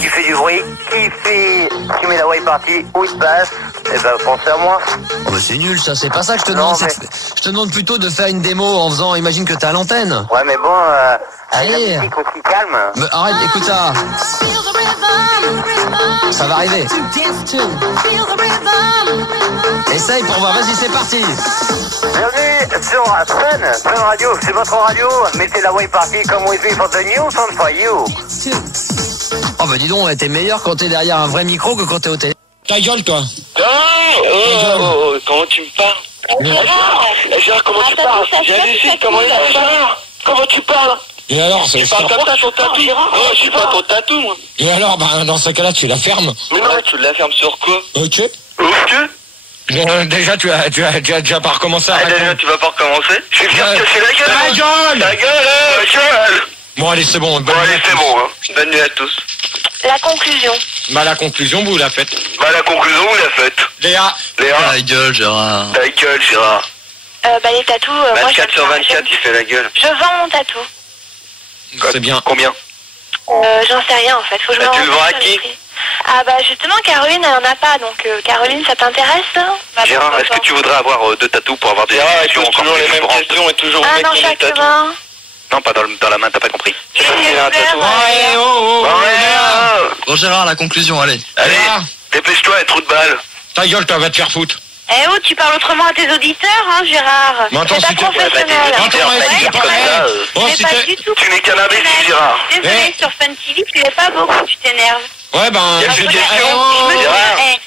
qui fait du bruit, qui met la wave party, où il se passe, et ben pensez à moi. Oh bah c'est nul ça, c'est pas ça que je te demande. Je te demande plutôt de faire une démo en faisant, imagine que t'es à l'antenne. Ouais mais bon, avec la Allez. musique aussi calme. Mais arrête, écoute ça. Ça va arriver. Essaye pour voir, vas-y c'est parti. Bienvenue sur Fun Radio, c'est votre radio. Mettez la wave party comme we do for the new song for you. Oh bah dis donc, t'es meilleur quand t'es derrière un vrai micro que quand t'es au télé. Ta gueule toi. Comment tu me parles? Gérard, comment tu parles? J'ai halluciné, comment tu parles? Et alors, Tu parles comme ça sur tatou? Oh, je suis pas ton tatou, moi. Et alors, bah, dans ce cas-là, tu la fermes. Mais non, mais tu la fermes sur quoi? Ok. Ok. Déjà, tu as déjà pas recommencé à raconter. Déjà, tu vas pas recommencer? Je vais te faire casser la gueule. Ta gueule! Ta gueule! Bon, allez, c'est bon. Bon, allez, c'est bon, hein. Bonne nuit à tous. La conclusion. Bah, la conclusion, vous la faites. Bah, la conclusion, vous la faites. Léa. Ta gueule, Gérard. Ta gueule, Gérard. Bah les tatous, moi 24 sur 24, il fait la gueule. je vends mon tatou. C'est bien. Combien? J'en sais rien en fait, faut que je me Tu le vends à renseigne sur qui? les prix. Ah bah justement Caroline elle en a pas, donc Caroline ça t'intéresse? Bah, Gérard, est-ce que tu voudrais avoir deux tatous pour avoir des discussions encore toujours plus les mêmes différentes? questions et toujours Ah le non, mec qui met le chaque tatou. main. Non, pas dans la main, t'as pas compris. C'est parce qu'il a un tatou. Ouais, oh, Léa. Bon Gérard, la conclusion, allez. Allez, Léa. dépêche-toi, trou de balle. Ta gueule, toi, va te faire foutre. Eh oh, tu parles autrement à tes auditeurs, hein Gérard? Mais attends, C'est pas si t'es- professionnel. Attends, Ouais, si t'es pas comme ça, Oh, C'est si pas t'es... du tout Tu n'es qu'un imbécile, professionnel. Gérard. Désolée, sur Fun TV, tu l'es pas beaucoup, tu t'énerves. Ouais, ben... Y a plus de questions.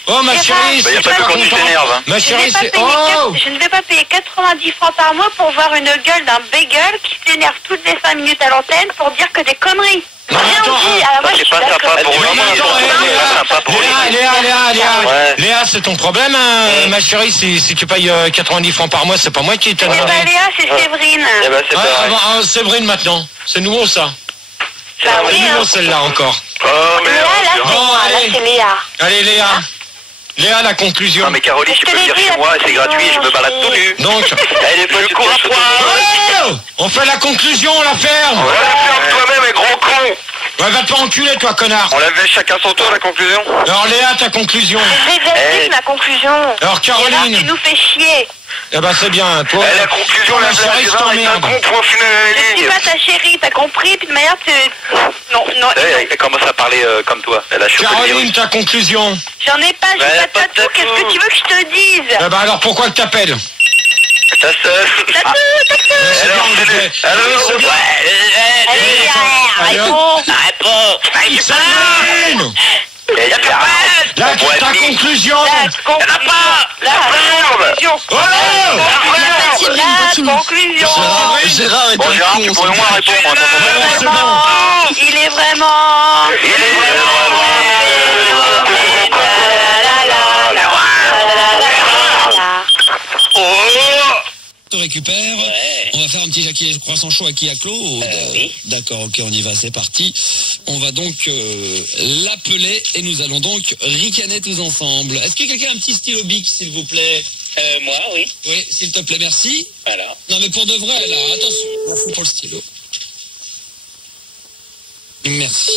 Oh, ma chérie, Bah, y a pas que quand tu t'énerves, hein. Ma chérie, c'est... Je ne vais pas payer 90 francs par mois pour voir une gueule d'un bagel qui s'énerve toutes les 5 minutes à l'antenne pour dire que des conneries. Non, Rien attends, dit. Alors moi, je C'est suis pas sympa d'accord. pour lui. Non, mais attends, C'est pas sympa pour lui. Léa, Léa, c'est ton problème, hein, ma chérie, si tu payes 90 francs par mois, c'est pas moi qui t'ai Eh ben Léa, c'est Séverine. Eh ben, c'est pareil. Séverine maintenant, c'est nouveau ça. Bah C'est oui, nouveau hein. celle-là encore. Oh, Léa, là, c'est Bon, moi, là, allez. c'est Léa. Allez Léa, Léa, la conclusion. Non, mais Caroline, tu peux venir chez moi, c'est gratuit, je me balade tout nu. Donc, Elle est pas du cours à oh, on fait la conclusion, on la ferme. On va la faire toi-même, un gros con. Ouais, va te pas enculer toi, connard. On la fait chacun son tour, la conclusion. Alors Léa, ta conclusion. J'ai déjà dit ma conclusion. Alors Gérard, Caroline. tu nous fais chier. Eh ben c'est bien, toi. La conclusion, toi, la ma chérie, je Gérard est un t'emmerde. con, point final à la Je suis ligne. pas ta chérie, t'as compris? Puis de manière, tu... Non, non, Elle commence à parler comme toi. Elle a chopé le Caroline, virus. ta conclusion. j'en ai pas, j'ai Ouais, pas de tatou. Qu'est-ce que tu veux que je te dise? Eh ben alors pourquoi que t'appelles? Ta sœur. Tatou, tatou. C'est bien, on le fait. C'est bien. Allez, réponds. Saline. Là, ta conclusion. La conclusion. Oh La conclusion. Gérard est Bon, Gérard, tu pourrais au moins répondre. Moi, c'est bon. Il est vraiment. On te récupère. On va faire un petit Jackie croissant chaud à qui, à Claude? Oui. D'accord, ok, on y va, c'est parti. On va donc l'appeler et nous allons donc ricaner tous ensemble. Est-ce que quelqu'un a un petit stylo bic, s'il vous plaît? Moi, oui. Oui, s'il te plaît, merci. Voilà. Non, mais pour de vrai, là, attention, on fout pour le stylo. Merci.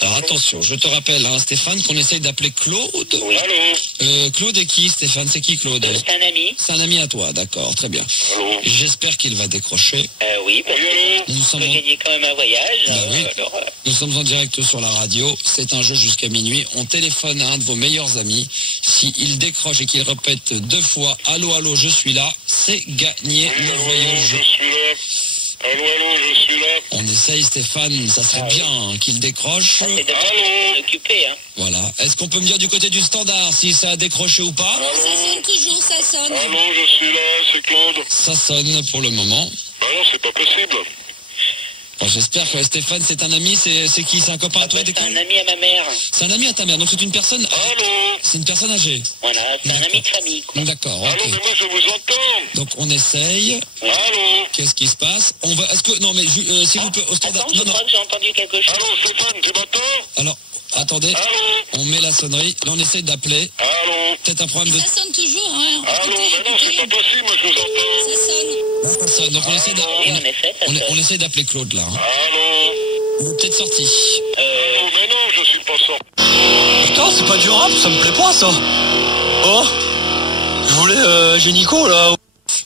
Alors attention, je te rappelle, hein, Stéphane, qu'on essaye d'appeler Claude. Oui, allô. Claude est qui, Stéphane? C'est qui, Claude? C'est un ami. C'est un ami à toi, d'accord, très bien. Allô. J'espère qu'il va décrocher. Oui, parce que Nous on sommes, peut gagner quand même un voyage. Bah oui. Alors, nous sommes en direct sur la radio. C'est un jeu jusqu'à minuit. On téléphone à un de vos meilleurs amis. S'il décroche et qu'il répète 2 fois « Allô, allô, je suis là », c'est gagné le voyage. suis là. Allô, je suis là. On essaye, Stéphane, ça serait bien hein, qu'il décroche. C'est de occupé, hein. Voilà. Est-ce qu'on peut me dire du côté du standard si ça a décroché ou pas? Ça sonne toujours, ça sonne. Allô, je suis là, c'est Claude. Ça sonne pour le moment. Bah non, c'est pas possible. Bon, j'espère que Stéphane, c'est un ami. C'est qui? C'est un copain à toi? C'est un ami à ma mère. C'est un ami à ta mère. Donc c'est une personne... Allô. C'est une personne âgée. Voilà, c'est un ami de famille, quoi. D'accord, Allô, ok. mais moi je vous entends. Donc on essaye. Allô. Qu'est-ce qui se passe? On va. Est-ce que non mais s'il vous plaît au standard. Attends, je crois que j'ai entendu quelque chose. Allô, Stéphane, tu m'entends? Alors Attendez, on met la sonnerie. Là, on essaie d'appeler. Allô? Peut-être un problème de... Ça sonne toujours, hein. Allô? Mais non, c'est pas possible, moi je vous entends. Ça sonne. Ça sonne. Donc, on essaie Oui, en effet, ça sonne. on essaie d'appeler Claude, là. hein. Allô? Il est peut-être sorti. Allô? Mais non, je suis pas sorti. Putain, c'est pas du rap, ça me plaît pas, ça. Oh, je voulais, j'ai Nico, là.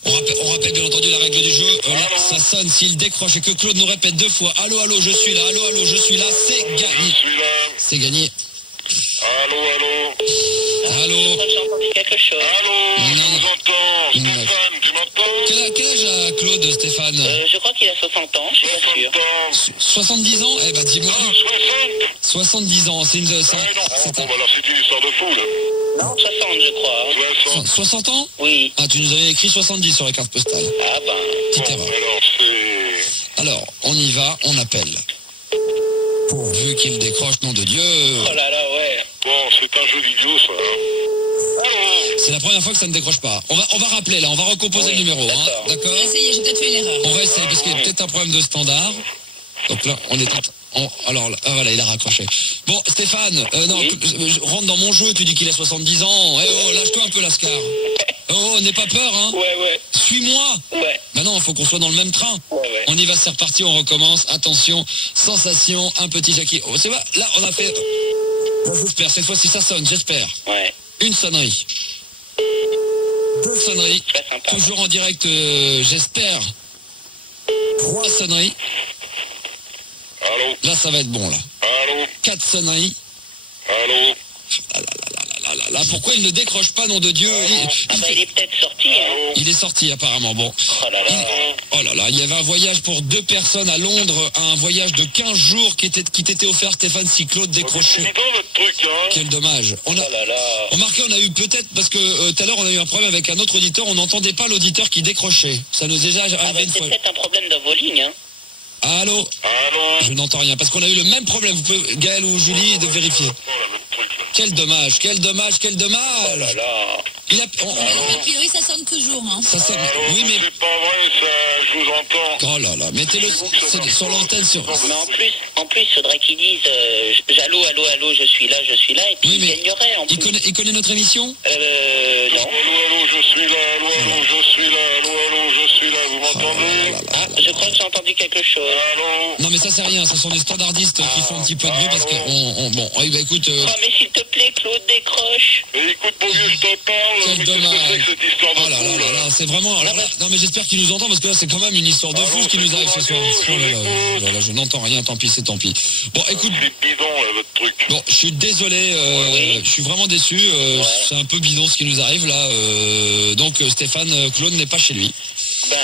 On rappelle bien entendu la règle du jeu. Là, ça sonne. S'il décroche et que Claude nous répète 2 fois allô, allô, je suis là, allô, allô, je suis là, c'est Je gagné. suis là. C'est gagné. Allô, allô? Allô. Je crois que j'ai entendu quelque chose. Allô? Je Non. vous entends. Non. Stéphane, tu m'entends? Quel âge a Claude, Stéphane? Je crois qu'il a 60 ans, je suis pas sûr. 60 ans. 70 ans? Eh ben, dis-moi. Ah, 60? 70 ans, c'est une... Ah, non. c'est Bon, un- bah alors c'est une histoire de fou, là. Non, 60, je crois. 60. 60 ans? Oui. Ah, tu nous avais écrit 70 sur la carte postale. Ah ben, Petite Bon, erreur. alors c'est... Alors, on y va, on appelle. Pourvu qu'il décroche, nom de Dieu. oh là là, ouais. Bon, c'est un jeu d'idiot, ça, hein. Allô? C'est la première fois que ça ne décroche pas. On va rappeler là, on va recomposer Oui, le numéro, hein. d'accord. D'accord? On va essayer, j'ai peut-être fait une erreur. On va essayer parce qu'il y a peut-être un problème de standard. Donc là, on est alors là, ah, voilà, il a raccroché. Bon, Stéphane, non, Oui. rentre dans mon jeu, tu dis qu'il a 70 ans. Eh oh, lâche-toi un peu, Lascar. Oh, n'aie pas peur, hein. Ouais. Suis-moi. Ouais. Bah non, il faut qu'on soit dans le même train. Ouais. On y va, c'est reparti, on recommence. Attention, sensation, un petit Jackie. Oh, c'est vrai, là, on a fait... J'espère, cette fois-ci, ça sonne, j'espère. Ouais. Une sonnerie. 2 sonneries. Très sympa. Toujours en direct, j'espère. 3 sonneries. Allô? Là, ça va être bon, là. Allô? 4 sonneries. Allô? Là, pourquoi il ne décroche pas, nom de Dieu? Ah bah, il est peut-être sorti, hein. Il est sorti, apparemment. Bon. Oh là là. Oh là là, il y avait un voyage pour 2 personnes à Londres, un voyage de 15 jours qui t'était offert, Stéphane, si Claude C'est décrochait. évident, votre truc, hein. Quel dommage. Oh là là. Remarquez, on a eu peut-être, parce que tout à l'heure, on a eu un problème avec un autre auditeur, on n'entendait pas l'auditeur qui décrochait. Ça nous est déjà Ah bah, arrivé une c'est fois. peut-être un problème de vos lignes, hein. Allô? Allô? Je n'entends rien, parce qu'on a eu le même problème. Vous pouvez, Gaël ou Julie, de vérifier. Oh là, votre truc, là. Quel dommage, quel dommage, quel Oh là dommage. là. Il a, A priori, ça sonne toujours, hein. ça sonne. Allô? Oui, mais... C'est pas vrai, ça, je vous entends. Oh là là, mettez-le sur l'antenne. Mais en plus, faudrait qu'ils disent allô, allô, allô, je suis là, et puis Oui, ils mais gagneraient en plus. il connaît notre émission? Non. Allô, allô, je suis là, allô, allô, je suis là, allô, allô, je suis là, vous m'entendez? Ah, je crois que j'ai entendu quelque chose. Allô? Non mais ça c'est rien, ce sont des standardistes qui font un petit peu de bruit parce que bon, bah écoute, Oh, mais s'il te plaît, Claude, décroche. Mais écoute, mon vieux, je te parle, quel mais qu'est-ce que c'est dommage. que cette histoire de Oh là fou, là là là, c'est vraiment, alors là, non mais j'espère qu'il nous entend parce que là c'est quand même une histoire de fou ce qui nous arrive ce soir. Oh là là, je n'entends rien, tant pis, c'est tant pis. Bon écoute, C'est bidon, là, votre truc. bon, je suis désolé, Oui. je suis vraiment déçu, c'est un peu bidon ce qui nous arrive là, donc Stéphane, Claude n'est pas chez lui. Ben,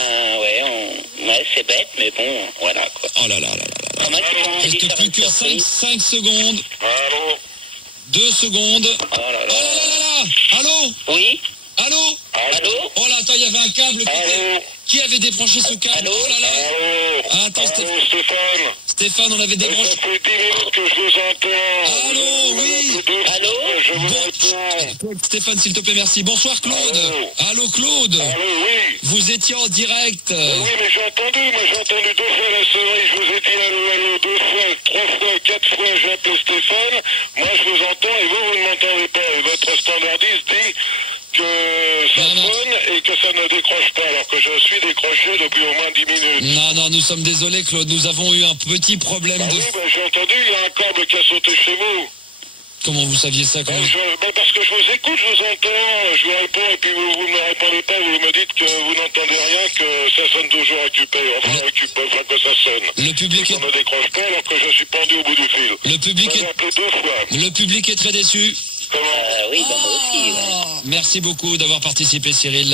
ouais, c'est bête, mais bon, voilà, quoi. Oh là là là là là. Comment est-ce qu'on Il peut lui reste faire plus une que surprise 5 secondes, Allô? 2 secondes. Oh là Oh là. là là là, allô? Oui? Allô? Allô? Oh là, attends, il y avait un câble. Allô? Qui avait débranché ce câble? Allô? Oh là là. Allô? Attends, Allô, Stéphane? Stéphane, on avait Ça débranché. fait 10 minutes que je vous entends. Allô, oui. Allô? Je vous Bon, réponds. Stéphane, s'il te plaît, merci. Bonsoir, Claude. Allô? Allô, Claude. Allô, oui. Vous étiez en direct. Oui, mais j'ai entendu, moi j'ai entendu 2 fois la sonnerie, je vous ai dit allô, allô, 2 fois, 3 fois, 4 fois, j'ai appelé Stéphane, moi je vous entends et vous ne m'entendez pas. Et votre standardiste dit que ça Non, non. sonne et que ça ne décroche pas, alors que je suis décroché depuis au moins 10 minutes. Non, non, nous sommes désolés, Claude. Nous avons eu un petit problème Ah de... oui, ben, j'ai entendu, il y a un câble qui a sauté chez vous. Comment vous saviez ça, Claude? Parce que je vous écoute, je vous entends, je vous réponds et puis vous ne me répondez pas, vous me dites que vous n'entendez rien, que ça sonne toujours récupéré, enfin que ça sonne. Le public Et qu'on ne décroche pas alors que je suis pendu au bout du fil. Le public J'ai est... appelé 2 fois. Le public est très déçu. Comment? Oui, ben moi aussi. Ouais. Merci beaucoup d'avoir participé, Cyril.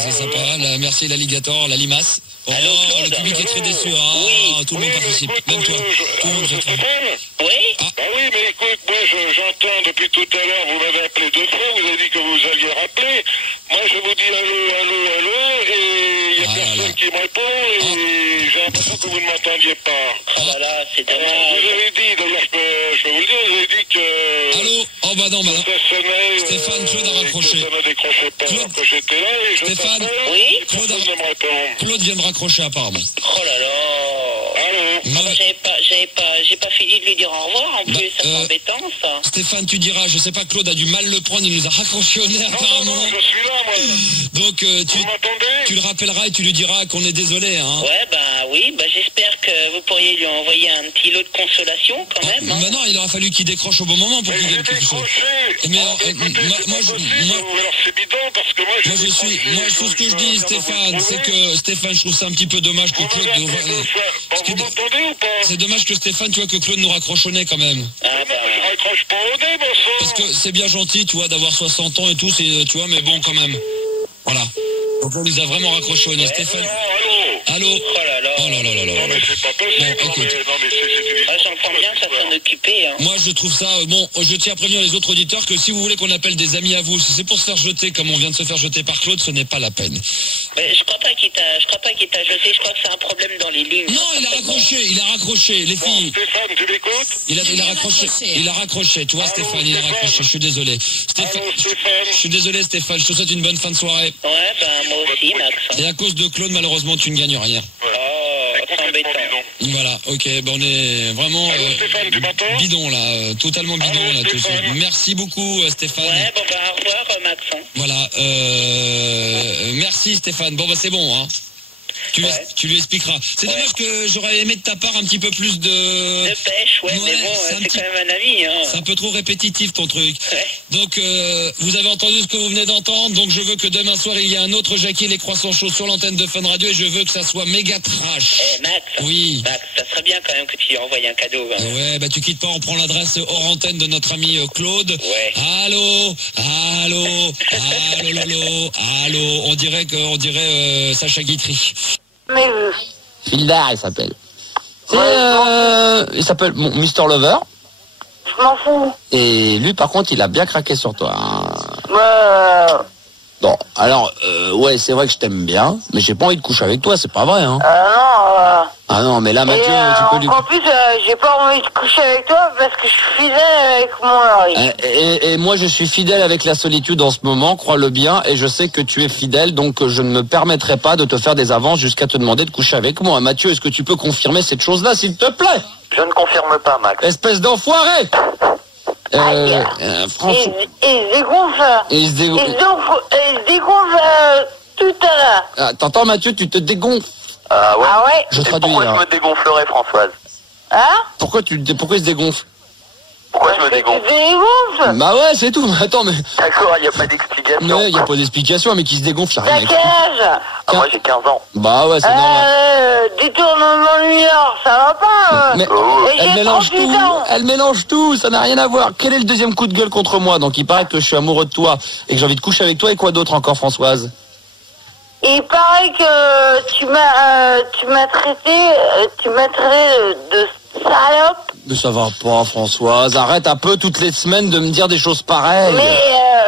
C'est sympa. Merci l'alligator, la limace. Oh, Allô, Claude? le public est très déçu. Hein. Oui. Tout le monde participe. écoute, Même toi. Tout le monde se trompe. Stéphane? Oui? Ah oui, mais écoute, moi j'entends depuis tout à l'heure, vous m'avez appelé 2 fois, vous avez dit que vous alliez rappeler. Moi je vous dis allô, allô, allô, et il n'y a Ah là personne là. qui me répond, et j'ai l'impression que vous ne m'entendiez pas. Oh là là, c'est Alors, dommage. vous avez dit, d'ailleurs je peux vous le dire, vous avez dit que Allô? Oh bah non, ça sonnait, Stéphane, Claude a et raccroché. que ça ne décrochait pas, Claude- alors que j'étais là, et je Stéphane, t'appelle, oui, et personne ne me répond. Claude vient de raccrocher apparemment. Oh là là. Allô? Ah bah, j'ai pas fini de lui dire au revoir, en plus, c'est embêtant, ça. Stéphane, tu diras, je sais pas, Claude a du mal le prendre, il nous a raccroché au nez apparemment. Non, je suis là, moi. Donc, Vous m'entendez? tu le rappelleras et tu lui diras qu'on est désolé, hein. Ouais, bah oui, bah j'espère que vous pourriez lui envoyer un petit lot de consolation, quand même. Hein. Bah non, il aura fallu qu'il décroche au bon moment pour qu'il gagne quelque chose. Mais alors, c'est bidon, parce que moi, tout ce que je dis, Stéphane, c'est que, Stéphane, je trouve ça un petit peu dommage que Claude nous... Vous m'entendez ou pas? C'est dommage que Stéphane, tu vois, que Claude nous raccroche au nez quand même. Ah bah, je raccroche pas au nez, bon sang. Parce que c'est bien gentil, tu vois, d'avoir 60 ans et tout, c'est, tu vois, mais bon, quand même. Voilà. Donc on nous a vraiment raccroché au nez, Stéphane. Allô? Oh là là. Oh là là là là. Non, mais c'est pas possible. Bon, écoute. Non, mais c'est Ah, j'entends bien que ça s'en occuper, hein. Moi, je trouve ça, bon, je tiens à prévenir les autres auditeurs que si vous voulez qu'on appelle des amis à vous, si c'est pour se faire jeter comme on vient de se faire jeter par Claude, ce n'est pas la peine. Mais je crois pas qu'il t'a jeté, je crois que c'est un problème dans les lignes. Non, il a raccroché, les filles. Stéphane, tu l'écoutes? Il a raccroché, tu vois, Allô, Stéphane, il a Stéphane. raccroché, je suis désolé. Allô, Stéphane. Je suis désolé, Stéphane, je te souhaite une bonne fin de soirée. Ouais, ben moi aussi, Max. Et à cause de Claude, malheureusement, tu ne gagnes rien. Oh, c'est embêtant. Voilà, ok, ben on est vraiment Stéphane, tu m'entends? bidon là, totalement bidon Allô, là, tout ça. Stéphane. Merci beaucoup, Stéphane. Ouais, bon, ben au revoir, Max. Voilà, merci Stéphane. Bon, bah c'est bon, hein. Tu lui expliqueras. C'est dommage que j'aurais aimé de ta part un petit peu plus de pêche, ouais, mais bon, c'est quand même un ami, hein. C'est un peu trop répétitif ton truc. Ouais. Donc, vous avez entendu ce que vous venez d'entendre. Donc, je veux que demain soir, il y ait un autre Jackie et les Croissants Chauds sur l'antenne de Fun Radio et je veux que ça soit méga trash. Max. Oui. Max, ça serait bien quand même que tu lui envoies un cadeau. Hein. Ouais, bah tu quittes pas, on prend l'adresse hors antenne de notre ami Claude. Ouais. Allô, on dirait Sacha Guitry. Mais Fildar, il s'appelle. Il s'appelle Mr. Lover. je m'en fous. Et lui, par contre, il a bien craqué sur toi. Hein. Bon, alors, ouais, c'est vrai que je t'aime bien, mais j'ai pas envie de coucher avec toi, c'est pas vrai, hein. Non. Ah non, mais là, Mathieu, tu peux lui... En plus, j'ai pas envie de coucher avec toi parce que je suis fidèle avec mon mari. Et moi, je suis fidèle avec la solitude en ce moment, crois-le bien, et je sais que tu es fidèle, donc je ne me permettrai pas de te faire des avances jusqu'à te demander de coucher avec moi. Mathieu, est-ce que tu peux confirmer cette chose-là, s'il te plaît? Je ne confirme pas, Max. Espèce d'enfoiré! François... Il se dégonfle tout à l'heure. Ah, t'entends, Mathieu, tu te dégonfles. Ah ouais? Ah ouais? Je Et traduis. pourquoi hein. je me dégonflerais, Françoise? Hein? Pourquoi il se dégonfle? Pourquoi je me dégonfle? Tu dégonfles? Bah ouais, c'est tout. Attends, mais... D'accord, il n'y a pas d'explication. Non, il n'y a pas d'explication, mais qui se dégonfle, ça T'as rien. quel âge? Ah, moi j'ai 15 ans. Bah ouais, c'est normal. Détournement mineur, ça va pas. Mais Et elle j'ai mélange 38 tout, ans. elle mélange tout, ça n'a rien à voir. Quel est le deuxième coup de gueule contre moi? Donc il paraît que je suis amoureux de toi et que j'ai envie de coucher avec toi, et quoi d'autre encore, Françoise? Il paraît que tu m'as traité de salope. Mais ça va pas, Françoise. Arrête un peu toutes les semaines de me dire des choses pareilles. Mais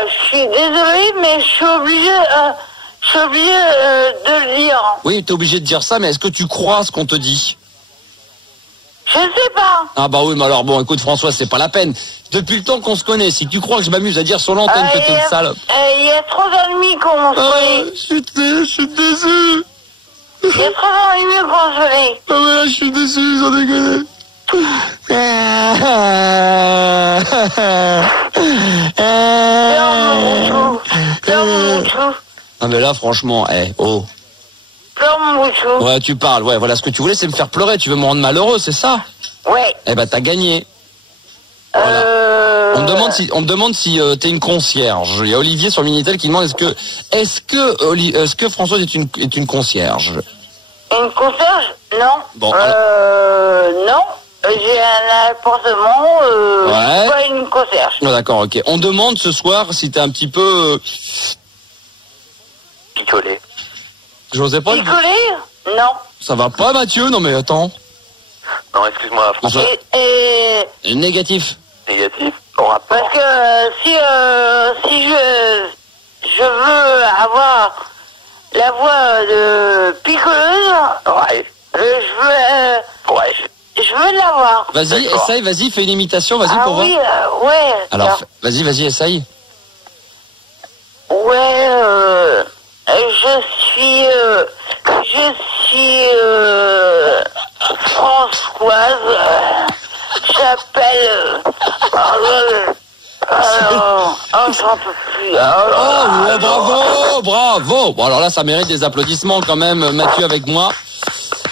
je suis désolée, mais je suis obligée de le dire. Oui, t'es obligé de dire ça, mais est-ce que tu crois ce qu'on te dit? Je sais pas. Ah bah oui, mais alors bon, écoute, Françoise, c'est pas la peine. Depuis le temps qu'on se connaît, si tu crois que je m'amuse à dire sur l'antenne que t'es une salope... Il y a 3 ans et demi qu'on se connaît. Je suis déçu. Il y a 3 ans et demi qu'on se connaît. Ah mais là, je suis déçu, sans déconner. Pleure mon bouchou. Ah mais là, franchement, oh. Pleure mon bouchou. Ouais, tu parles, ouais, voilà, ce que tu voulais, c'est me faire pleurer, tu veux me rendre malheureux, c'est ça? Ouais. Eh ben, t'as gagné. Voilà. On me demande si t'es une concierge. Il y a Olivier sur Minitel qui demande est-ce que Françoise est une concierge? Une concierge? Non. Bon, non. J'ai un appartement, Ouais. je suis pas une concierge. Oh, d'accord, ok. On demande ce soir si t'es un petit peu... Picolé. J'osais pas... Picolé? Non. Ça va pas, Mathieu? Non mais attends. Non, excuse-moi, François. Et Négatif. Négatif. Au rapport. parce que si je veux avoir la voix de picoleuse, Ouais. je veux l'avoir. Vas-y, D'accord. essaye, vas-y, fais une imitation, vas-y, Ah pour oui, voir. ouais. Alors, vas-y, essaye. Ouais, je suis Françoise. J'appelle... j'en peux plus. Ouais, bravo. Bon, alors là, ça mérite des applaudissements quand même, Mathieu, avec moi.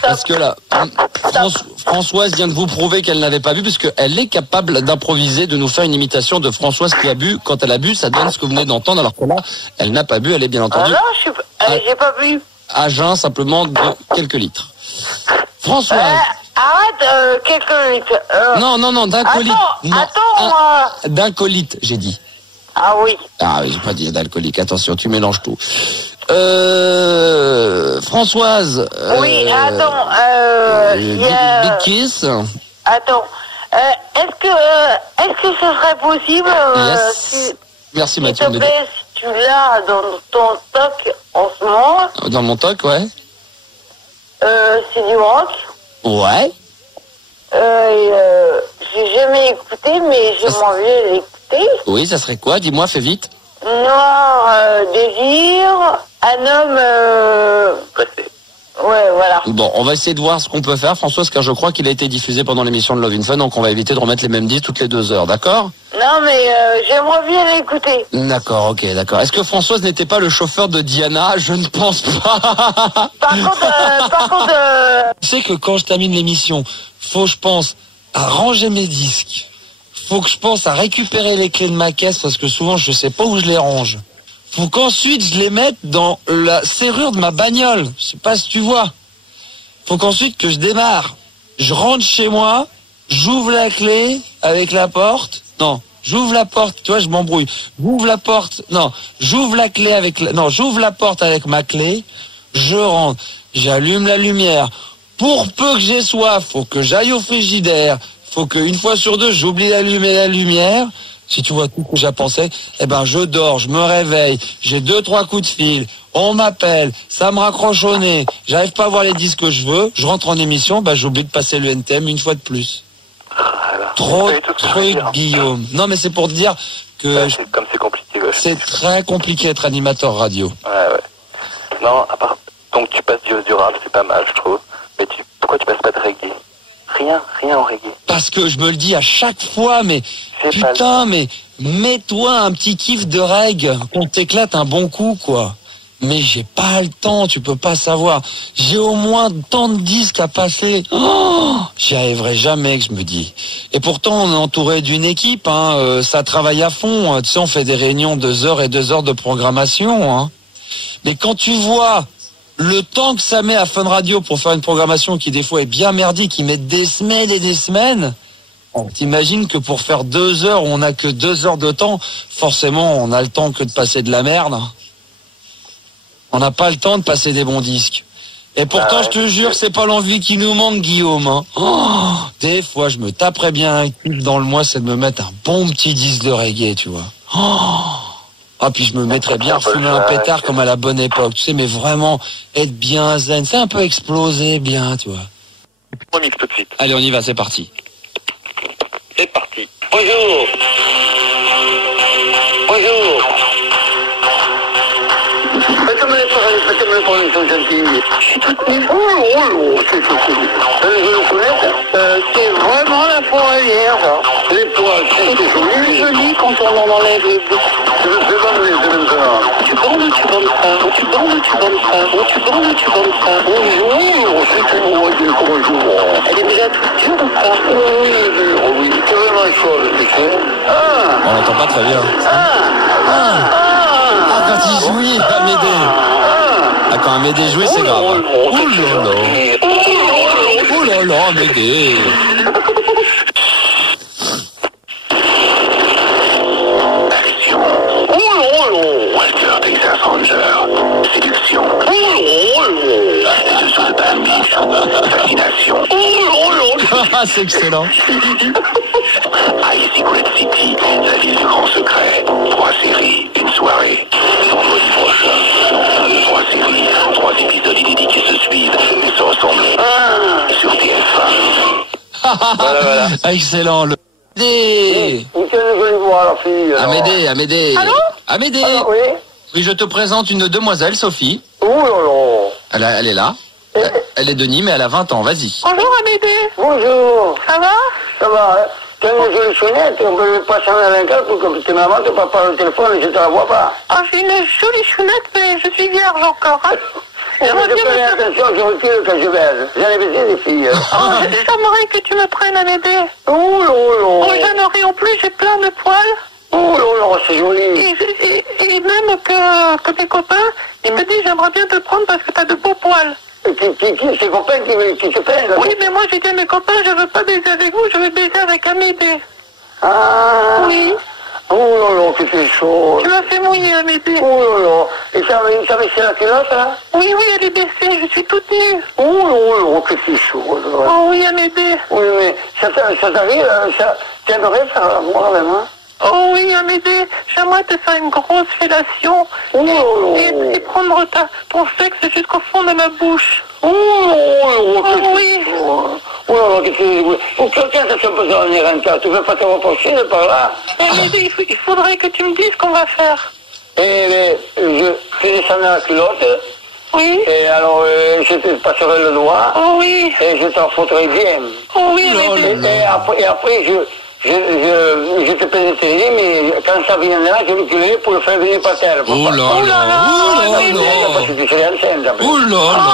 Parce que là, Françoise vient de vous prouver qu'elle n'avait pas bu, puisqu'elle est capable d'improviser, de nous faire une imitation de Françoise qui a bu. Quand elle a bu, ça donne ce que vous venez d'entendre, alors que là, elle n'a pas bu, elle est bien entendu. J'ai pas bu. À jeun, simplement de quelques litres. Françoise. Arrête, quelques litres. Non, d'alcoolique. D'alcoolite, j'ai dit. Ah oui. Ah oui, j'ai pas dit d'alcoolique. Attention, tu mélanges tout. Françoise. Oui, attends. Big kiss. Attends. Est-ce que ce serait possible Yes. Merci Mathieu. S'il te plaît, si tu l'as dans ton stock en ce moment. Dans mon toc, ouais. C'est du rock. Ouais. J'ai jamais écouté, mais j'ai envie de l'écouter. Oui, ça serait quoi? Dis-moi, fais vite. Noir désir, un homme Pressé. Ouais, voilà. Bon, on va essayer de voir ce qu'on peut faire, Françoise, car je crois qu'il a été diffusé pendant l'émission de Love in Fun, donc on va éviter de remettre les mêmes disques toutes les 2 heures, d'accord? Non, mais j'aimerais bien l'écouter. D'accord, ok, d'accord. Est-ce que Françoise n'était pas le chauffeur de Diana? Je ne pense pas. Par contre, Tu sais que quand je termine l'émission, faut que je pense à ranger mes disques. Faut que je pense à récupérer les clés de ma caisse, parce que souvent je sais pas où je les range. Faut qu'ensuite je les mette dans la serrure de ma bagnole. Je sais pas si tu vois. Faut qu'ensuite que je démarre. Je rentre chez moi, j'ouvre la clé avec la porte. Non, j'ouvre la porte, tu vois, je m'embrouille. J'ouvre la porte. Non, j'ouvre la clé avec j'ouvre la porte avec ma clé. Je rentre, j'allume la lumière. Pour peu que j'ai soif, faut que j'aille au frigidaire. Faut qu'une fois sur 2, j'oublie d'allumer la lumière. Si tu vois tout ce que j'ai pensé, je dors, je me réveille, j'ai 2-3 coups de fil, on m'appelle, ça me raccroche au nez, j'arrive pas à voir les disques que je veux, je rentre en émission, j'oublie de passer le NTM une fois de plus. Trop de trucs, Guillaume. Non, mais c'est pour te dire que comme c'est compliqué. Ouais. C'est très compliqué d'être animateur radio. Ouais. Non, à part... Donc tu passes du rap, c'est pas mal, je trouve. Mais pourquoi tu passes pas de reggae? Rien en reggae. Parce que je me le dis à chaque fois, mais putain, mais mets-toi un petit kiff de reggae, qu'on t'éclate un bon coup, quoi. Mais j'ai pas le temps, tu peux pas savoir. J'ai au moins tant de disques à passer. J'y arriverai jamais, que je me dis. Et pourtant, on est entouré d'une équipe, ça travaille à fond. Tu sais, on fait des réunions 2 heures et 2 heures de programmation, Mais quand tu vois le temps que ça met à Fun Radio pour faire une programmation qui des fois est bien merdique, qui met des semaines et des semaines, t'imagines que pour faire 2 heures, on n'a que 2 heures de temps, forcément on a le temps que de passer de la merde. On n'a pas le temps de passer des bons disques. Et pourtant, je te jure, c'est pas l'envie qui nous manque, Guillaume. Des fois, je me taperais bien un kiff dans le mois, c'est de me mettre un bon petit disque de reggae, tu vois. Puis je me mettrais bien à fumer un pétard comme à la bonne époque, tu sais, mais vraiment être bien zen, c'est un peu explosé bien, tu vois. On mixe tout de suite. Allez, on y va, c'est parti. C'est parti. Bonjour. Faites-moi pour une chose gentille. C'est vraiment la fourrière. Les poils, c'est plus joli quand on en enlève les bouts. Je vais m'enlever maintenant. Tu bandes pas. Bonjour, c'est une voisine, bonjour. Elle est déjà toute dure ou pas? Oui, c'est vraiment chose, tu sais. On l'entend pas très bien. Quand il jouit, Amédée. Quand Amédée jouit, c'est grave. Ouh là là, Amédée. Walter Texas Ranger. Séduction. Ce sont pas mix. Fascination. C'est excellent. High Secret City, la ville du grand secret. 3 séries, une soirée. Vendredi prochain, enfin de 3 séries, 3 épisodes inédits qui se suivent et se ressemblent sur TF1. Voilà. Excellent. Amédée. Amédée. Allô? Amédée. Oui. Oui, je te présente une demoiselle, Sophie. Oh là là. Elle est là. Elle est de Nîmes et elle a 20 ans, vas-y. Bonjour Amédée. Bonjour. Ça va? Ça va, hein? T'as une jolie chounette, on peut passer en avant pour que tes mamans te parlent par le téléphone et je te la vois pas. Ah, j'ai une jolie chounette, mais je suis vierge encore. Hein. Je fais attention, je recule quand je baise. J'en ai baisé des filles. J'aimerais que tu me prennes Amédée. Oh là Oh, là. j'en aurais en plus, j'ai plein de poils. Oh là là, c'est joli. Et même que mes copains, ils me disent j'aimerais bien te prendre parce que t'as de beaux poils. Ces copains qui se peignent là. Oui, mais moi j'ai dit à mes copains, je veux pas baiser avec vous, je veux baiser avec Amédée. Ah. Oui. Oh là là, que c'est chaud. Tu m'as fait mouiller Amédée. Oh là là. Et ça baissé la culotte là? Oui, oui, elle est baissée, je suis toute nue. Oh là là, que c'est chaud là. Oh oui, Amédée. Oui, mais ça t'arrive, t'aimerais faire l'amour vraiment? Oh oui, Amédée, j'aimerais te faire une grosse fellation Oh là là. et prendre ton sexe jusqu'au fond de ma bouche. Oh là là, que oui. c'est chaud. Oh là là, que c'est... Pour quelqu'un, ça peut se revenir un cas. Tu veux pas te reprocher de par là? Amédée, il faudrait que tu me dises ce qu'on va faire. Et je descendrai la culotte. Oui. Et alors, je te passerai le doigt. Oh oui. Et je t'en foutrai bien. Oh oui, Amédée. Et après, je te pénétrerai, mais quand ça viendra, je reculerai pour le faire venir par terre. Oh là là, oh là là. Parce que tu serais enceinte après. Oh là là.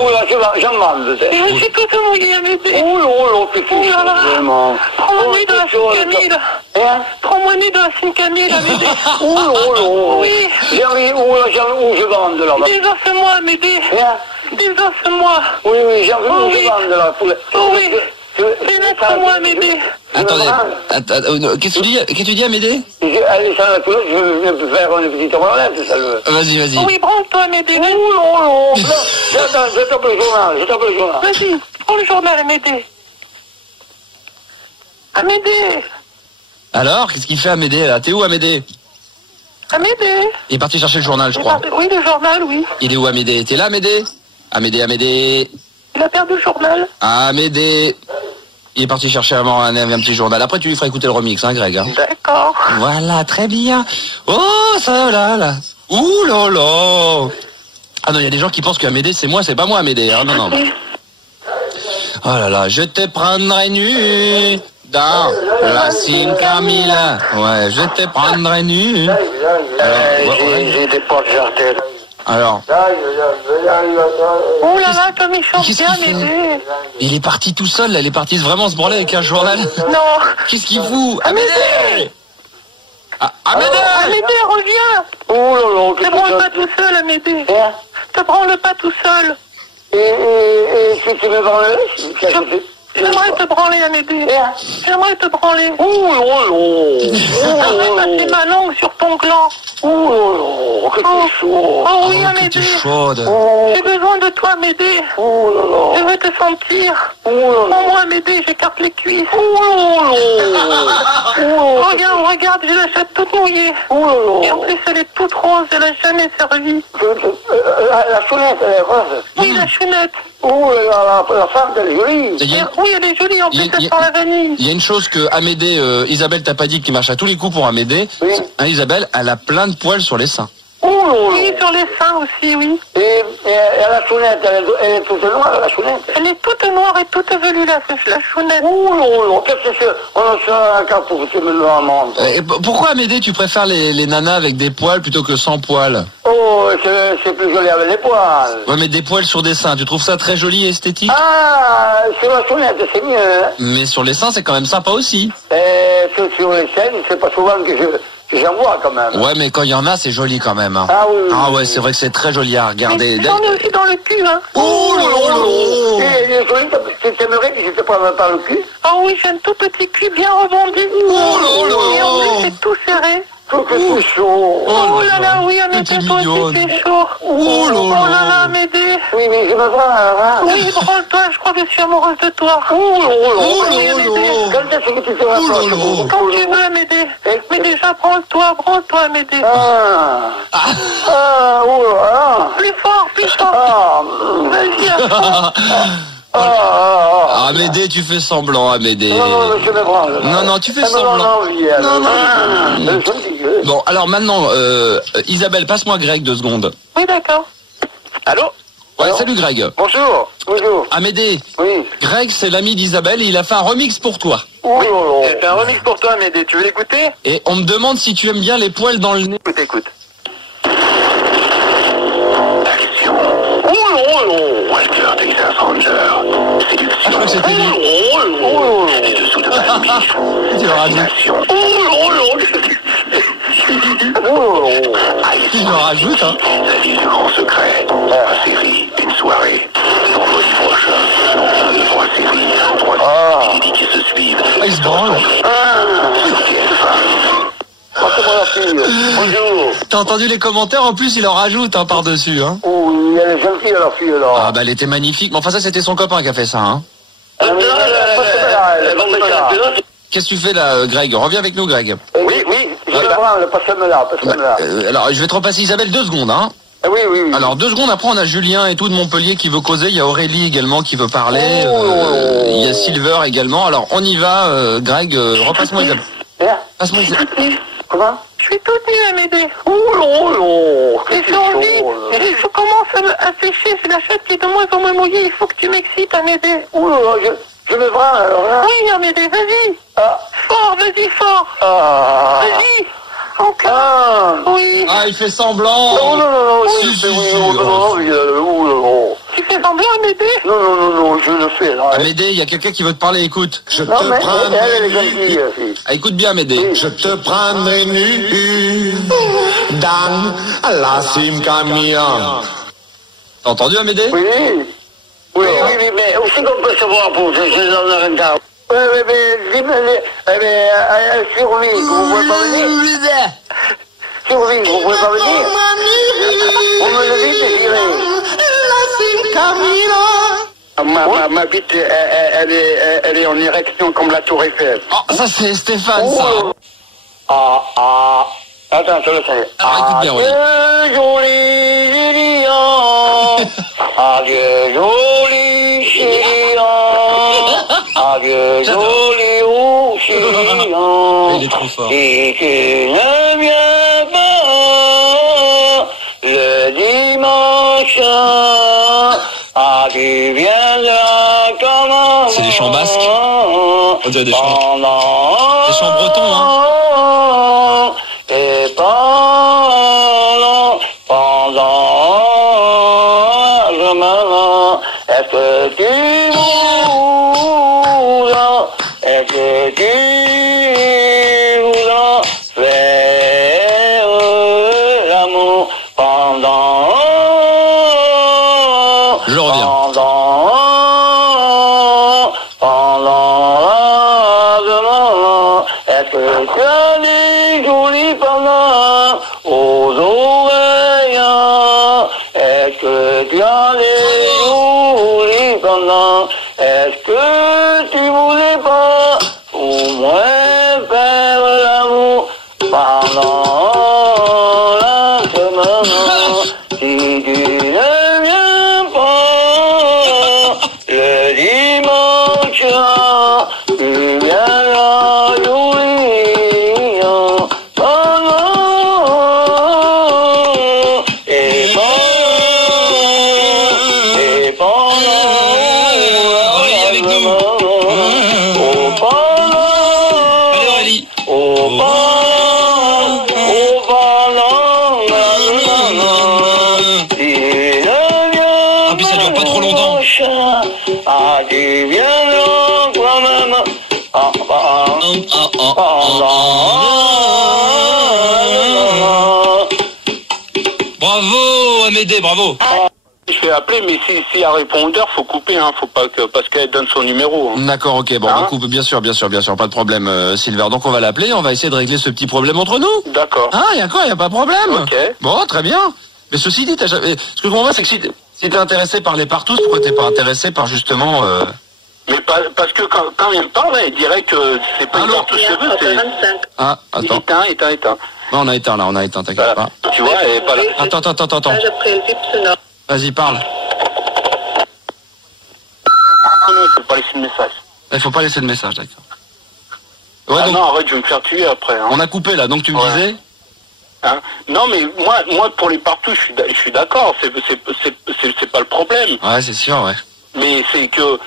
Oh là, j'en mande. Et je suis toute mouillée, Amédée. Oh là, que Oh c'est là là. vraiment. Prends-moi nu dans la Cine Camille. Hein? Prends-moi nu dans la Cine Camille, Amédée. Oh là. Oui. J'ai envie, où je vende là. Désosse-moi, Amédée. Hein? Désosse-moi. Oui, j'ai envie où oui. je vende là. Oh oui. Pénètre-moi, Amédée. Attendez, qu'est-ce que tu dis Amédée? Allez, ça la couleur, je vais faire une petite roulette, ça le... Vas-y, vas-y. Oui, branle-toi, Amédée. Oh là là. Je tape le journal, Vas-y, prends le journal, Amédée. Amédée. Alors, qu'est-ce qu'il fait Amédée là? T'es où Amédée? Amédée. Il est parti chercher le journal, je crois. Oui, le journal, oui. Il est où Amédée? T'es là Amédée? Amédée. Il a perdu le journal. Amédée. Il est parti chercher un petit journal. Après, tu lui feras écouter le remix, hein, Greg. Hein. D'accord. Voilà, très bien. Oh, ça là. Ouh là là. Ah non, il y a des gens qui pensent qu'Amédée, c'est moi, c'est pas moi, Amédée. Hein, non. Oh là là, je te prendrai nu dans la Cine Camille. Ouais, je te prendrai nu. J'ai des portes jartelles. Alors. Oh là là, comme il chante bien, Amédée. Il est parti tout seul, là. Il est parti vraiment se branler avec un journal. Non. Qu'est-ce qu'il fout? Amédée! Amédée! Amédée, reviens. Oh là là, Te branle pas tout seul, Amédée. Hein? Te branle pas tout seul. Et si tu me branles, J'aimerais te branler, Amédée. J'aimerais te branler. Oh là J'aimerais passer ma langue sur ton gland. Oh là là, que c'est chaud. Oh oui, Amédée. T'es chaude. J'ai besoin de toi, Amédée. Oh là là. Je veux te sentir. Oh là là. Prends-moi, Amédée, j'écarte les cuisses. Oh là Regarde, j'ai la chatte toute mouillée. là. Et en plus, elle est toute rose, elle a jamais servi. La chounette, elle est rose. Oui, la chounette. Oh là là, la femme, elle est jolie. Oui, elle est jolie, en plus, elle sent la vanille. Il y a une chose que Amédée, Isabelle t'a pas dit, qui marche à tous les coups pour Amédée. Oui. Hein, Isabelle, elle a plein de poils sur les seins. Oh là là. Oui, sur les seins aussi, oui. Et la chounette, elle est toute noire, la chounette. Elle est toute noire et toute velue, la chounette. Oh là là, qu'est-ce que c'est? On a ça un cas pour que tu me le demandes. Et pourquoi Amédée, tu préfères les nanas avec des poils plutôt que sans poils? Oh, c'est plus joli avec les poils. Ouais, mais des poils sur des seins, tu trouves ça très joli et esthétique? Ah, sur la chounette, c'est mieux. Hein? Mais sur les seins, c'est quand même sympa aussi. Sur les scènes, c'est pas souvent que j'en vois quand même. Ouais, mais quand il y en a, c'est joli quand même. Hein. Ah oui. Ah ouais, c'est vrai que c'est très joli à regarder. Mais j'en ai aussi dans le cul, hein. Oh là là. Et joli, t'aimerais que je te prenne par le cul? Ah oui, j'ai un tout petit cul bien rebondi. Oh là là. Et en plus, c'est tout serré. Que c'est chaud. Oh là là, oui, Amédée, toi aussi, c'est chaud. Oh là là, Amédée. Oui, mais je me prends là. Oui, branle-toi, je crois que je suis amoureuse de toi. Oh là là. Oui, Amédée. Quand est-ce que tu te rapproches? Quand tu veux, Amédée. Mais déjà, branle-toi, Amédée. Oh là. Plus fort, plus fort. Ah. Vas-y, à fond. Amédée, tu fais semblant, Amédée. Non, je me branle. Non, tu fais semblant. Non. Bon, alors maintenant, Isabelle, passe-moi Greg 2 secondes. Oui, d'accord. Allô? Ouais, salut Greg. Bonjour. Bonjour. Amédée. Oui. Greg, c'est l'ami d'Isabelle et il a fait un remix pour toi. Oui. C'est un remix pour toi, Amédée. Tu veux l'écouter? Et on me demande si tu aimes bien les poils dans le nez. Écoute. Action. Walter Texas Ranger. Séduction. Je crois que c'était lui. Les dessous de Palmiche. Tu l'auras dit. Action. Tu le rajoutes, hein. La ville du grand secret. 3 séries, une soirée. Vendredi prochain. 3 séries, 3 inédits qui se suivent. Ah, il se branle. Sur TF1. Passez-moi la fille. Bonjour. T'as entendu les commentaires? En plus, il en rajoute, hein, par-dessus, hein. Oui, elle est gentille, la fille, là. Ah, bah, elle était magnifique. Mais enfin, ça, c'était son copain qui a fait ça, hein. Qu'est-ce que tu fais là, Greg? Reviens avec nous, Greg. Oui, je le branle, passez-moi là. Alors, je vais te repasser Isabelle 2 secondes, hein. Oui. Alors 2 secondes, après on a Julien et tout de Montpellier qui veut causer, il y a Aurélie également qui veut parler, il y a Silver également. Alors on y va, Greg, repasse-moi Isabelle. Passe-moi Isabelle. Comment? Je suis toute nue, Amédée. Et j'ai envie, je commence à sécher, c'est la chatte qui est de moins en moins mouillée, il faut que tu m'excites, Amédée. Je me branle alors là. Oui, Amédée, vas-y. Fort, vas-y, fort. Vas-y. Encore. Oui. Ah, il fait semblant. Non. Si. Tu fais semblant, Amédée? Non, je le fais là. Amédée, il y a quelqu'un qui veut te parler, écoute. Non, mais elle est gentille. Ah, écoute bien Amédée. Je te prendrai nu dans la Simcamia. T'as entendu Amédée? Oui, mais aussi qu'on peut savoir pour je dans le regard. Oui, mais elle survit, vous pouvez pas venir. Survie, vous pouvez pas venir. Vous me le dites, j'irai. Ma bite, elle est en érection comme la tour Eiffel. Oh, ça c'est Stéphane, ça. Attends, je le sais. Alors écoute bien, Aurélie. Adieu, joli Julien. Adieu, joli Julien. Adieu, joli Julien. Il est trop fort. Si tu ne viens pas le dimanche, tu viendras comment? C'est des chants basques. On dirait des chants bretons, hein. Et pendant est-ce que tu voudras faire l'amour pendant Je reviens. Est-ce que tu as des jolis pendant aux oreilles? Est-ce que tu as des jolis pendant? Est-ce que tu voulais pas au moins faire l'amour pendant la semaine? Si tu ne viens pas le dimanche, tu viendras Julien pendant et pendant Aurélie avec nous. Allez Aurélie. Ah, puis ça dure pas trop longtemps. Ah, tu viendras quand même. Bravo Amédée, bravo. Je vais appeler, mais s'il y a répondeur, faut couper, hein, faut pas que, parce qu'elle donne son numéro. Hein. D'accord, ok, bon, on coupe, bien sûr, pas de problème, Silver. Donc on va l'appeler, on va essayer de régler ce petit problème entre nous. D'accord. Ah, y a quoi, y a pas de problème. Ok. Bon, très bien. Mais ceci dit, ce que je comprends pas, c'est que si t'es intéressé par les partous, pourquoi t'es pas intéressé par justement... Mais parce que quand il me parle, il dirait que c'est pas une partout cheveux, c'est... Ah, attends. Éteint. Non, on a éteint, t'inquiète Voilà. pas. Tu vois, elle est pas là. Attends. Vas-y, parle. Non, il faut pas laisser de message. Il faut pas laisser de message, d'accord. Ouais, Ah donc, non, arrête, je vais me faire tuer après. Hein. on a coupé là, donc tu me disais Hein? Non, mais moi, pour les partout, je suis d'accord. C'est pas le problème. Ouais, c'est sûr, ouais. Mais c'est que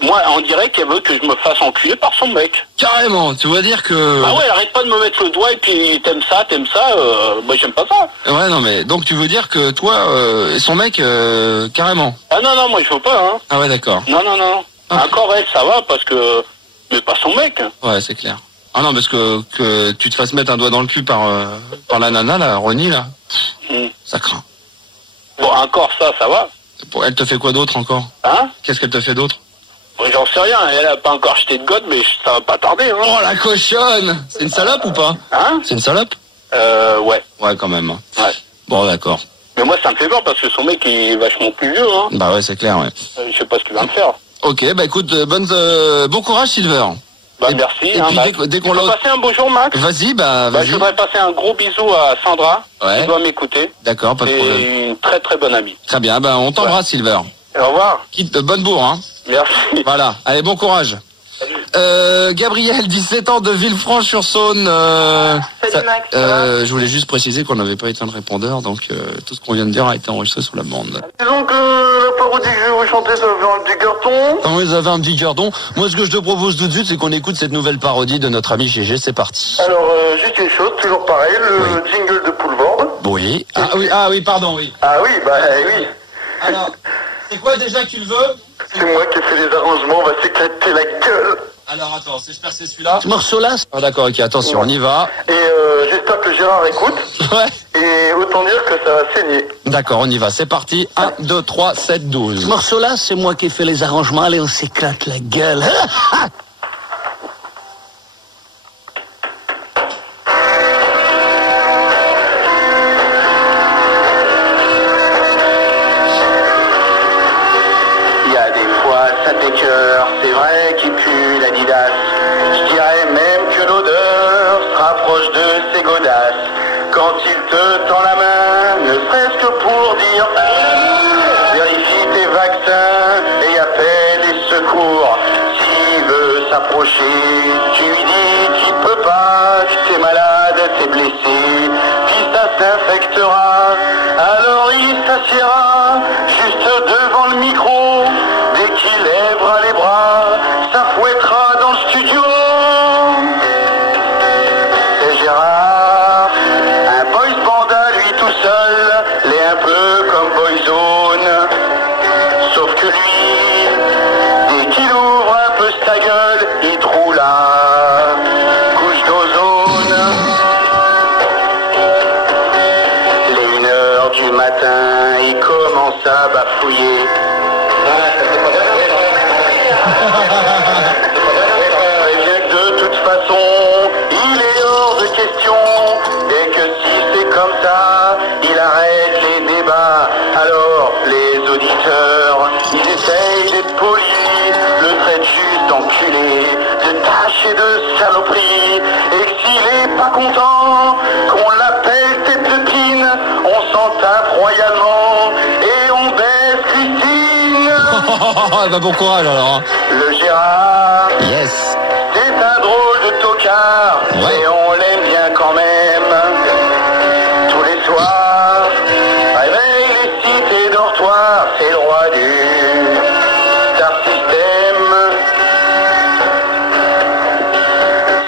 moi, on dirait qu'elle veut que je me fasse enculer par son mec. Carrément, tu veux dire que... Ah ouais, elle arrête pas de me mettre le doigt et puis t'aimes ça, moi j'aime pas ça. Ouais, non, mais donc tu veux dire que toi, et son mec, carrément. Ah non, moi je veux pas, hein. Ah ouais, d'accord. Non. Ah. Encore elle, ça va, parce que... Mais pas son mec. Ouais, c'est clair. Ah non, parce que tu te fasses mettre un doigt dans le cul par la nana, là, Ronnie, là, ça craint. Bon, encore ça va. Elle te fait quoi d'autre encore? Hein? Qu'est-ce qu'elle te fait d'autre? J'en sais rien, elle a pas encore jeté de gosse, mais ça va pas tarder, hein. Oh, la cochonne! C'est une salope ou pas? Hein? C'est une salope? Ouais. Ouais, quand même. Ouais. Bon, d'accord. Mais moi, ça me fait peur, parce que son mec est vachement plus vieux, hein. Bah ouais, c'est clair, ouais. Je sais pas ce qu'il va me faire. Ok, bah écoute, bon courage, Silver. Bah merci. Et puis dès qu'on l'a... passer un bonjour, Max. Vas-y, vas-y. Je voudrais passer un gros bisou à Sandra, ouais. qui doit m'écouter. D'accord, pas de problème. C'est une très très bonne amie. Très bien, on t'embrasse, Silver. Et au revoir. Bonne bourre, hein. Merci. Voilà, allez, bon courage. Gabriel, 17 ans, de Villefranche-sur-Saône. Salut Max. Je voulais juste préciser qu'on n'avait pas éteint le répondeur, donc tout ce qu'on vient de dire a été enregistré sur la bande. Disons que la parodie que je vais vous chanter, ça va faire un petit carton. Quand vous avez un petit carton, moi ce que je te propose tout de suite, c'est qu'on écoute cette nouvelle parodie de notre ami GG, c'est parti. Alors, juste une chose, toujours pareil, le jingle de Poulvord. Oui. Ah oui, pardon, oui. Ah oui, oui. Alors, c'est quoi déjà que tu le veux? C'est moi qui ai fait les arrangements, on va s'éclater la gueule. Alors attends, j'espère que c'est celui-là. Ce morceau-là. Ah d'accord, ok, attention, on y va. Et j'espère que Gérard écoute. Ouais. Et autant dire que ça va saigner. D'accord, on y va, c'est parti. 1, 2, 3, 7, 12. Ce morceau-là, c'est moi qui ai fait les arrangements, allez, on s'éclate la gueule. C'est vrai qu'il pue l'Adidas. Je dirais même que l'odeur se rapproche de ses godasses. Quand il te tend la main, ne serait-ce que pour dire vérifie tes vaccins et appelle les secours. S'il veut s'approcher, tu lui dis qu'il peut pas, que t'es malade, t'es blessé, puis ça s'infectera. Alors il s'assiera juste devant le micro. Dès qu'il lèvera les bras, ça fouettera dans le studio. C'est Gérard, un boys band à lui tout seul, l'est un peu comme Boyzone. Sauf que lui, dès qu'il ouvre un peu sa gueule, il troue la couche d'ozone. Les 1h du matin, il commence à bafouiller. De toute façon, il est hors de question. Dès que si c'est comme ça, il arrête les débats. Alors les auditeurs, ils essayent d'être polis, le traitent juste d'enculé, de tâche et de saloperie. Et s'il est pas content, qu'on l'appelle tête de pine, on s'en tape royalement et on baisse Christine. Bah bon courage alors. Le Gérard, yes, c'est un drôle de tocard, mais on l'aime bien quand même. Tous les soirs, réveil les cités dortoirs, c'est le roi du star system.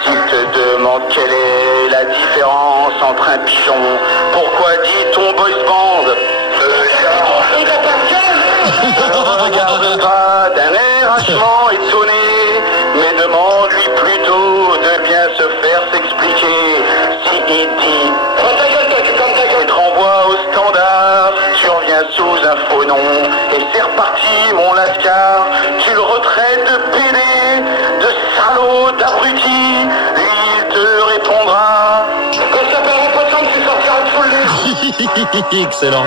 S'il te demande quelle est la différence entre un pigeon, pourquoi dit-on boys band? Regardera d'un air hachement étonné, mais demande-lui plutôt de bien se faire s'expliquer. Si il dit et te renvoie au standard, tu reviens sous un faux nom et c'est reparti mon lascar. Tu le retraites de pédé, de salaud, d'abruti. Lui il te répondra que ça paraît pas tant que tu sortiras de foule. Excellent.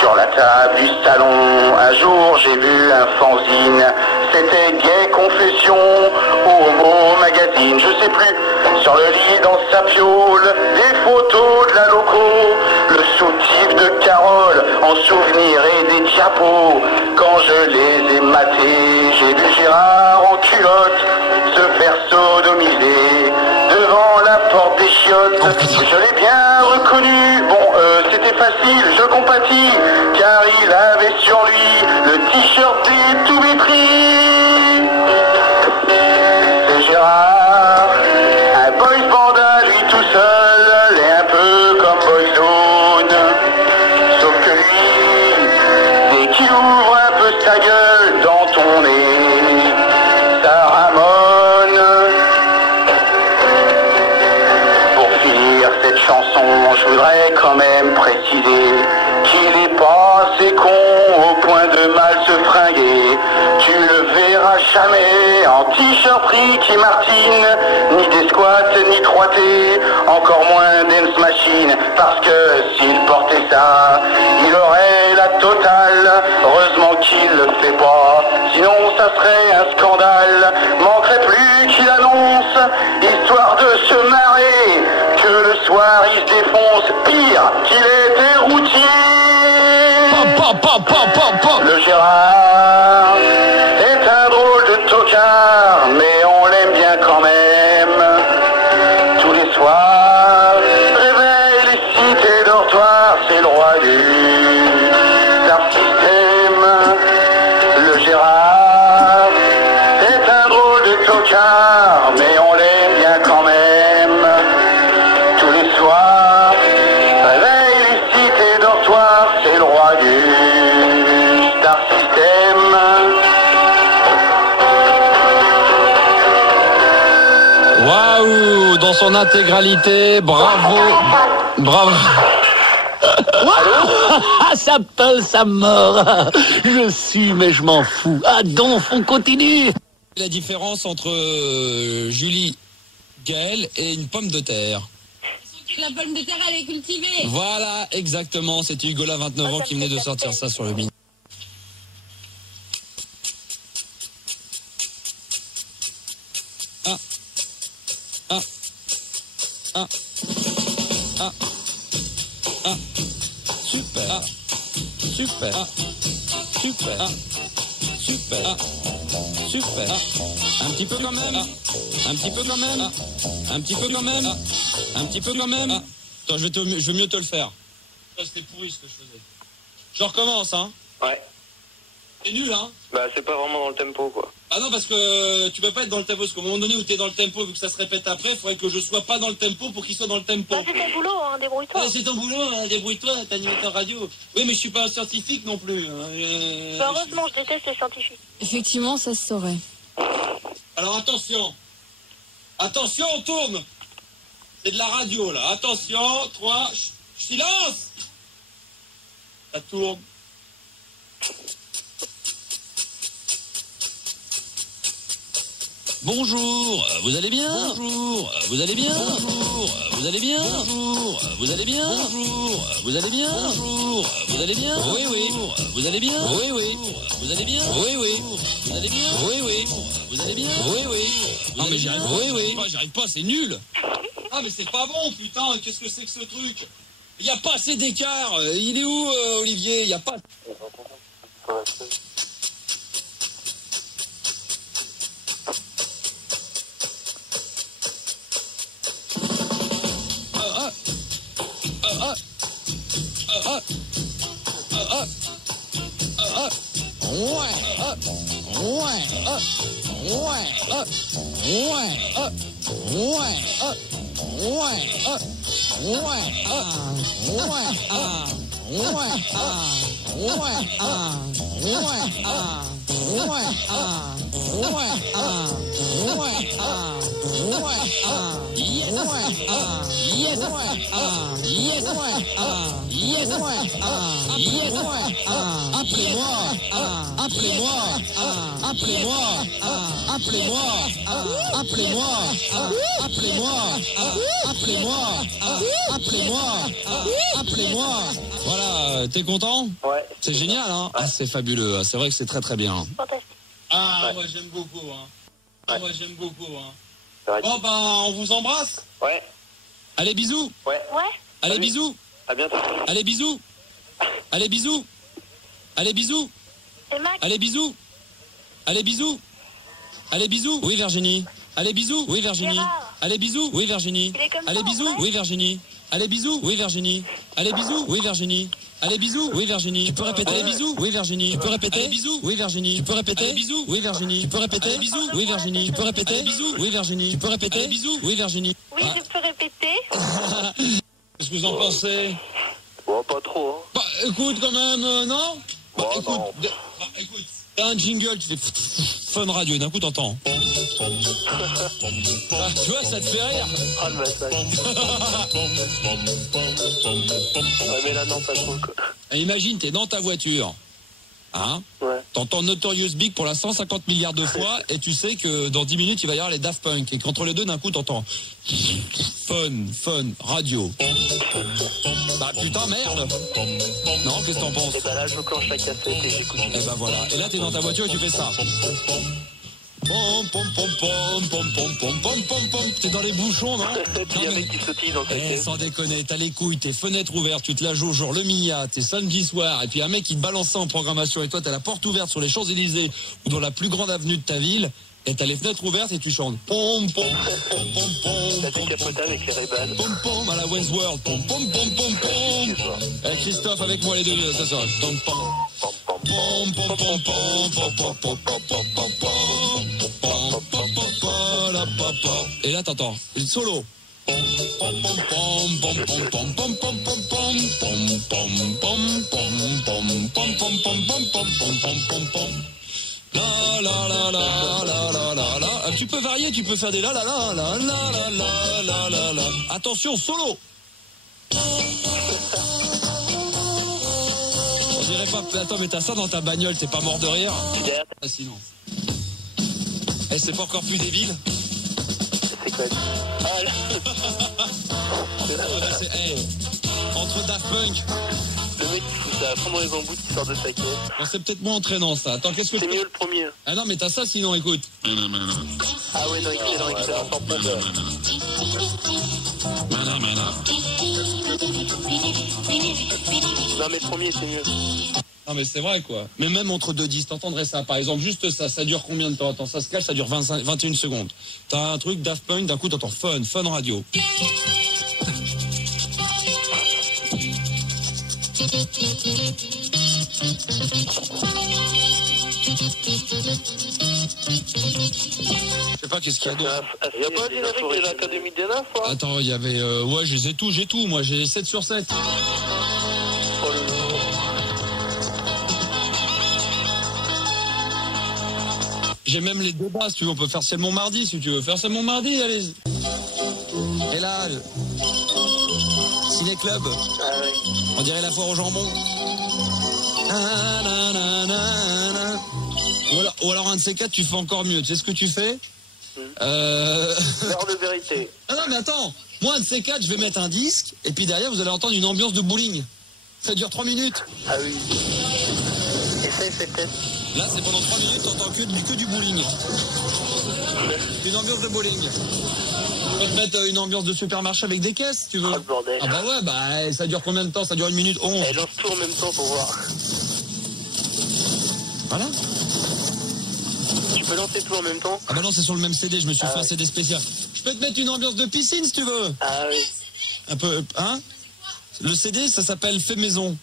Sur la table du salon, un jour j'ai vu un fanzine. C'était Gay Confession ou Homo Magazine, je sais plus. Sur le lit dans sa piole, des photos de la loco, le soutif de Carole en souvenir et des diapos. Quand je les ai matés, j'ai vu Gérard en culotte se faire sodomiser devant la porte des chiottes. Je l'ai bien reconnu. reconnu. Bon, c'était facile, je compatis, car il avait sur lui le t-shirt des Tout-Métris. C'est Gérard, un boys banda, lui tout seul, et un peu comme Boyzone. Sauf que lui, dès qu'il ouvre un peu sa gueule dans ton nez, ça ramonne. Pour finir cette chanson, je voudrais quand même préciser qu'il est pas assez con au point de mal se fringuer. Tu le verras jamais en t-shirt Ricky Martin, ni des squats, ni 3T, encore moins Dance Machine, parce que s'il portait ça, il aurait la totale. Heureusement qu'il le fait pas, sinon ça serait un scandale. Manquerait plus qu'il annonce, histoire de se marrer, que le soir il se défonce, pire qu'il était routier. Le Gérard est un drôle de tocard, mais on l'aime bien quand même. Tous les soirs, réveille les cités dortoirs, c'est le roi du star system. Le Gérard est un drôle de tocard, mais on l'aime bien quand même. Tous les soirs, réveille les cités dortoirs, c'est le roi du star system. Waouh, dans son intégralité, bravo, bravo. Ça pèle sa mort. Je suis, mais je m'en fous. Ah donc, on continue. La différence entre Julie Gaël et une pomme de terre. La pomme de terre, elle est cultivée. Voilà, exactement, c'était Hugola, 29 ans, qui venait de sortir ça sur le mini. Super. Super. Super. Super. Super. Un petit peu quand même. Un petit peu quand même. Un petit peu quand même. Un petit peu quand même. Attends, je vais mieux te le faire. Ça, c'était pourri ce que je faisais. Je recommence, hein. Ouais. C'est nul, hein. Bah, c'est pas vraiment dans le tempo, quoi. Ah non, parce que tu peux pas être dans le tempo. Parce qu'au moment donné où t'es dans le tempo, vu que ça se répète après, il faudrait que je sois pas dans le tempo pour qu'il soit dans le tempo. Bah, c'est ton boulot, hein, débrouille-toi. Ah, c'est ton boulot, hein, débrouille-toi, t'es animateur radio. Oui, mais je suis pas un scientifique non plus. Bah, heureusement, je déteste les scientifiques. Effectivement, ça se saurait. Alors attention. Attention, on tourne. C'est de la radio, là. Attention, 3, silence. Ça tourne. Bonjour, vous allez bien? Bonjour, vous allez bien? Bonjour, vous allez bien? Bonjour, vous allez bien? Bonjour, vous allez bien? Bonjour, vous allez bien? Oui, oui. Vous allez bien? Oui, oui. Vous allez bien? Oui, oui. Vous allez bien? Oui, oui. Vous allez bien? Oui, oui. Non mais j'y arrive. Oui, oui. J'y arrive pas, c'est nul. Ah mais c'est pas bon, putain. Qu'est-ce que c'est que ce truc? Il y a pas assez d'écart. Il est où, Olivier? Il y a pas. Appelez-moi. Voilà, t'es content? Ouais. C'est génial, hein? Ah, c'est fabuleux. C'est vrai que c'est très très bien. Fantastique. Ah, Ouais. moi j'aime beaucoup, hein. Ouais. Moi j'aime beaucoup, hein. C'est vrai. Bon, ben, on vous embrasse. Ouais. Allez, bisous. Ouais. Ouais. Allez, Salut. bisous. À bientôt. Allez, bisous. Allez, bisous. Allez, bisous. Et Max, Allez, bisous. Allez, bisous. Allez, bisous. Oui, Virginie. Allez, bisous. Oui, Virginie. Gérard. Allez, bisous. Oui, Virginie. Il est comme Allez, ça, bisous. ouais. Oui, Virginie. Allez, bisous. Oui, Virginie. Allez, bisous. Oui, Virginie. Allez, bisous. Oui, Virginie. Tu peux répéter. Allez, bisous. Oui, Virginie. Tu peux répéter. Allez, bisous. Oui, Virginie. Tu peux répéter. Allez, bisous. Oui, Virginie. Tu peux répéter. Allez, bisous. Oui, Virginie. Tu peux répéter. Allez, bisous. Oui, Virginie. Tu peux répéter. Allez, bisous. Oui, Virginie. Oui, je peux répéter. Qu'est-ce que vous en pensez? Bon, pas trop, hein. Bah, écoute, quand même, non? Bah, Bon, écoute, non. écoute, t'as un jingle, tu fais Fun Radio, et d'un coup, t'entends. Ah, tu vois, ça te fait rire. Ah, le massacre. Ouais, mais là, non, pas trop, quoi. Et imagine, t'es dans ta voiture. Hein? Ouais. T'entends Notorious Big pour la 150 milliards de fois et tu sais que dans 10 minutes il va y avoir les Daft Punk et qu'entre les deux d'un coup t'entends Fun Radio. Bah putain merde. Non, qu'est-ce que t'en penses? Et bah là je clenche la cassette et j'écoute. Et bah voilà. Et là t'es dans ta voiture et tu fais ça. Pom pom pom pom pom pom pom pom pom pom. T'es dans les bouchons, non? Puis il y a un mec qui sautille dans ta caisse. Sans déconner, t'as les couilles, tes fenêtres ouvertes, tu te la joues genre le Mia, t'es samedi soir, et puis un mec qui te balance ça en programmation, et toi t'as la porte ouverte sur les Champs-Élysées ou dans la plus grande avenue de ta ville, et t'as les fenêtres ouvertes et tu chantes pom pom pom pom pom. T'as décapoté avec les Ray-Ban. Pom pom à la Westworld, pom pom pom pom pom. Et Christophe avec moi les deux, ça sort. Pom pom pom pom pom pom pom pom pom pom pom pom pom. Et là t'entends le solo. La la la la la la la la. Tu peux varier, tu peux faire des la la la la la la la la la la. Attention, solo. On dirait pas. Attends, mais t'as ça dans ta bagnole, t'es pas mort de rire? Ah, sinon. Eh, c'est pas encore plus débile? C'est quoi? Ah là. Entre Daft Punk. Le mec qui fout ça à fond dans les embouts qui sort de sa caisse. Bon, c'est peut-être moins entraînant ça. Attends, qu'est-ce que c'est mieux le premier. Ah non, mais t'as ça sinon, écoute. Ah ouais, non, excellent, excellent. Non, mais le premier, c'est mieux. Non, mais c'est vrai, quoi. Mais même entre deux disques, t'entendrais ça. Par exemple, juste ça, ça dure combien de temps? Attends, ça se cache, ça dure 21 secondes. T'as un truc Daft Punk, d'un coup, t'entends Fun Radio. Je sais pas qu'est-ce qu'il y a d'autre. Il y a pas un générique de l'Académie des Nains, quoi? Attends, il y avait... ouais, j'ai tout, moi, j'ai 7 sur 7. Oh le J'ai même les débats, si tu veux, on peut faire C'est mon mardi, si tu veux faire C'est mon mardi, allez. Et là, Ciné Club, on dirait la foire au jambon. Ou alors un de ces quatre, tu fais encore mieux. Tu sais ce que tu fais? L'heure de vérité. Ah non, mais attends, moi un de ces quatre, je vais mettre un disque, et puis derrière, vous allez entendre une ambiance de bowling. Ça dure 3 minutes. Ah oui. Essaye, c'est peut-être. Là, c'est pendant 3 minutes, t'entends que du bowling. Une ambiance de bowling. On peut te mettre une ambiance de supermarché avec des caisses, si tu veux. Ah, le bordel. Ah bah ouais, bah ça dure combien de temps? Ça dure 1 minute 11. Elle lance tout en même temps pour voir. Voilà. Tu peux lancer tout en même temps? Ah bah non, c'est sur le même CD, je me suis fait un CD spécial. Je peux te mettre une ambiance de piscine, si tu veux. Ah oui. Un peu, hein? Le CD, ça s'appelle Fait Maison.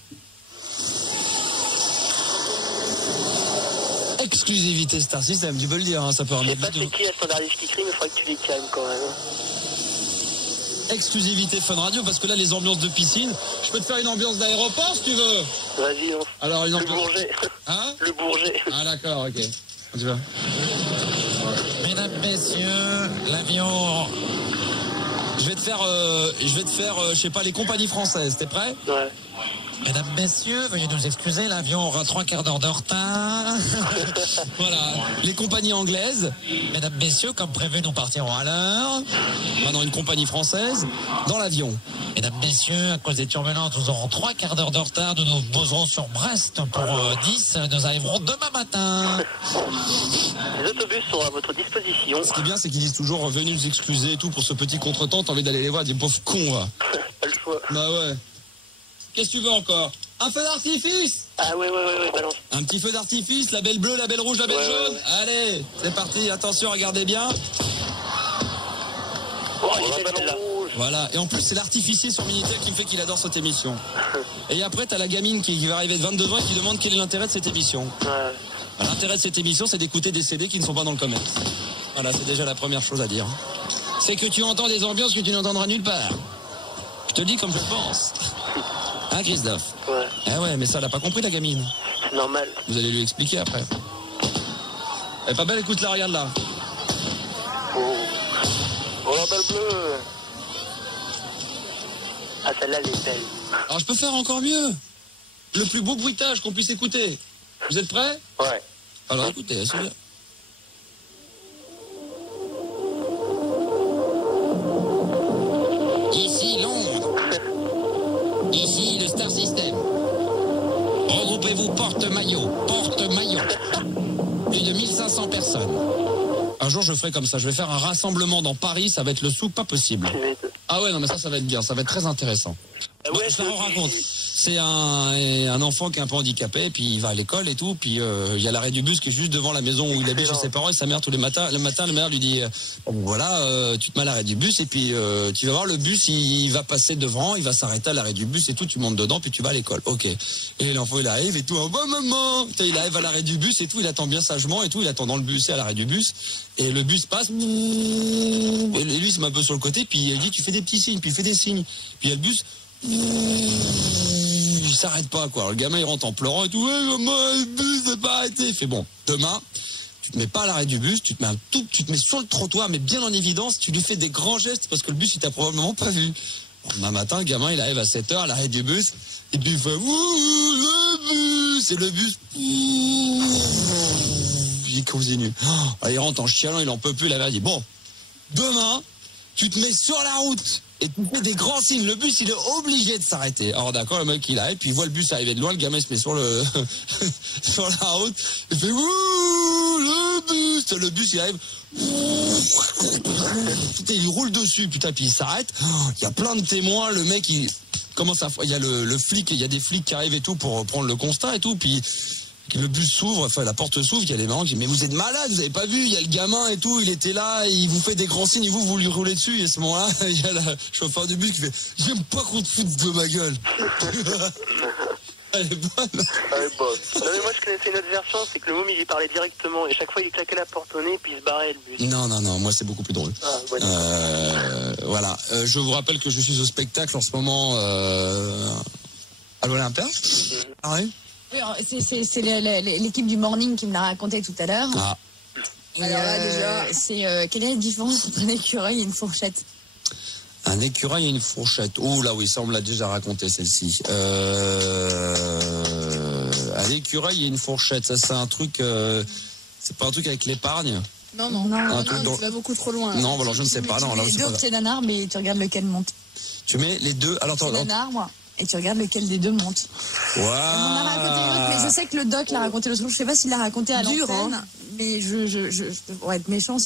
Exclusivité Star System, tu peux le dire, hein, ça peut Je sais remettre pas du c'est qui la standardiste qui crie, mais il faudrait que tu les calmes quand même. Exclusivité Fun Radio, parce que là, les ambiances de piscine, je peux te faire une ambiance d'aéroport, si tu veux. Vas-y, on... Alors, une Le ambiance... Bourget. Hein? Le Bourget. Ah d'accord, ok. Tu vois. Mesdames, messieurs, l'avion... Je vais te faire, je sais pas, les compagnies françaises. T'es prêt? Ouais. Mesdames, messieurs, veuillez nous excuser, l'avion aura 3 quarts d'heure de retard. Voilà, les compagnies anglaises. Mesdames, messieurs, comme prévu, nous partirons à l'heure. Maintenant, une compagnie française dans l'avion. Mesdames, messieurs, à cause des turbulences, nous aurons 3 quarts d'heure de retard. Nous nous poserons sur Brest pour 10. Nous arriverons demain matin. Les autobus sont à votre disposition. Ce qui est bien, c'est qu'ils disent toujours venez nous excuser et tout pour ce petit contretemps. T'as envie d'aller les voir, des pauvres cons, va. Pas le choix. Bah ouais. Qu'est-ce que tu veux encore? Un feu d'artifice? Ah ouais, balance. Un petit feu d'artifice, la belle bleue, la belle rouge, la belle jaune. Ouais. Allez, c'est parti, attention, regardez bien. Oh, il est belle rouge. Voilà. Et en plus, c'est l'artificier sur Minitel qui me fait qu'il adore cette émission. Et après, t'as la gamine qui va arriver de 22 ans et qui demande quel est l'intérêt de cette émission. L'intérêt de cette émission, c'est d'écouter des CD qui ne sont pas dans le commerce. Voilà, c'est déjà la première chose à dire. C'est que tu entends des ambiances que tu n'entendras nulle part. Je te le dis comme je le pense. Hein, Christophe? Ouais. Eh ouais, mais ça, elle a pas compris, la gamine. C'est normal. Vous allez lui expliquer après. Elle est pas belle, écoute-la, regarde là. Oh la balle bleue. Ah, celle-là, elle est belle. Alors, je peux faire encore mieux. Le plus beau bruitage qu'on puisse écouter. Vous êtes prêts? Ouais. Alors, écoutez, c'est bien. Ici Londres. Ici le Star System. Regroupez-vous porte-maillot. Porte-maillot. Plus de 1500 personnes. Un jour, je ferai comme ça. Je vais faire un rassemblement dans Paris. Ça va être le sou, pas possible. Ah ouais, non, mais ça va être bien. Ça va être très intéressant. Bon, je vous raconte. C'est un enfant qui est un peu handicapé, puis il va à l'école et tout, puis il y a l'arrêt du bus qui est juste devant la maison où il habite chez ses parents, et sa mère tous les matins. Le matin, la mère lui dit voilà, tu te mets à l'arrêt du bus, et puis tu vas voir le bus, il va passer devant, il va s'arrêter à l'arrêt du bus et tout, tu montes dedans, puis tu vas à l'école. Ok. Et l'enfant il arrive et tout, bon maman, il arrive à l'arrêt du bus et tout, il attend bien sagement et tout, il attend dans le bus et à l'arrêt du bus, et le bus passe, et lui il se met un peu sur le côté, puis il dit tu fais des petits signes, puis il fait des signes, puis il y a le bus. Il s'arrête pas quoi. Le gamin il rentre en pleurant et tout. Maman, le bus n'est pas arrêté. Il fait bon, demain, tu te mets pas à l'arrêt du bus, tu te mets sur le trottoir, mais bien en évidence, tu lui fais des grands gestes parce que le bus il t'a probablement pas vu. Bon, un matin, le gamin il arrive à 7h à l'arrêt du bus et puis il fait le bus, et le bus il continue. Il rentre en chialant, il en peut plus. La mère dit bon, demain, tu te mets sur la route et tu fais des grands signes. Le bus, il est obligé de s'arrêter. Alors d'accord, le mec, il arrive, puis il voit le bus arriver de loin, le gamin se met sur sur la route, il fait le bus, il arrive, putain, il roule dessus, putain, puis il s'arrête. Il y a plein de témoins, le mec, il commence à, il y a le flic, il y a des flics qui arrivent et tout pour prendre le constat et tout, puis le bus s'ouvre, enfin la porte s'ouvre, il y a les marins qui disent mais vous êtes malade, vous avez pas vu, il y a le gamin et tout, il était là, il vous fait des grands signes et vous lui roulez dessus, et à ce moment-là, il y a le chauffeur du bus qui fait j'aime pas qu'on te foute de ma gueule. Elle est bonne. Elle est bonne. Non, mais moi je connaissais une autre version, c'est que le môme il y parlait directement et chaque fois il claquait la porte au nez puis il se barrait le bus. Non, moi c'est beaucoup plus drôle. Voilà, je vous rappelle que je suis au spectacle en ce moment à l'Olympia. Ah oui. C'est l'équipe du Morning qui me l'a raconté tout à l'heure. Ah. Alors là, déjà, quelle est la différence entre un écureuil et une fourchette? Un écureuil et une fourchette. Oh là oui, ça on me l'a déjà raconté celle-ci. Un écureuil et une fourchette, ça c'est un truc. C'est pas un truc avec l'épargne? Non, tu vas beaucoup trop loin. Non, alors je ne sais pas. Non, les deux au pied d'un arbre et tu regardes lequel monte. Tu mets les deux. Alors attends. Un arbre. Et tu regardes lequel des deux monte. Wow. On m'a raconté une autre, mais je sais que le doc l'a raconté l'autre jour. Je sais pas s'il l'a raconté à l'antenne, mais je vais être méchant.